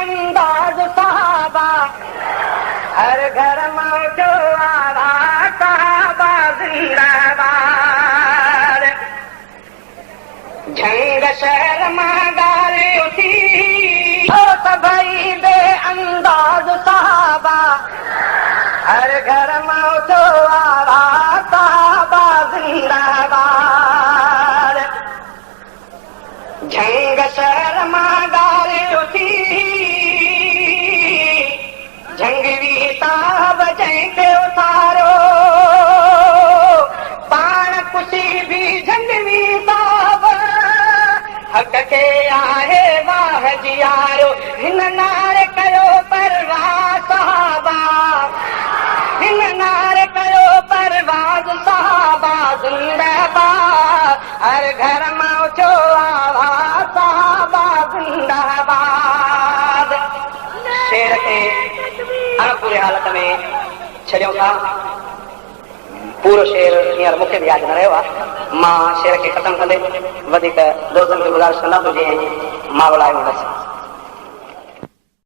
अंदाज साहबा, हर घर मौजो आवाज़ साहबा जिंदाबाद। झंग शहर मां ॻाल्हि उथी सभई बे अंदाज साहबा, हर घर मौजो आवाज़ साहबा जिंदाबाद। झंग शहर मां ॻाल्हि उथी झंगवी साहब जंहिंखे उथारो, पाण खुशी बि झंगवी साहब हक़ खे आहे वाह जियारो। हिन नारे कयो परवाज़ साहबा, हिन नारे कयो परवाज़ साहबा जिंदाबाद। हर घर मां उथो आवाज़ साहबा जिंदाबाद। शेर खे पूरे हालत में छॾियूं था। पूरो शेर हींअर मूंखे बि यादि न रहियो आहे। मां शेर खे ख़तमु कंदे वधीक दोस्तनि खे गुज़ारिश कंदा जीअं मां वलायो बसि।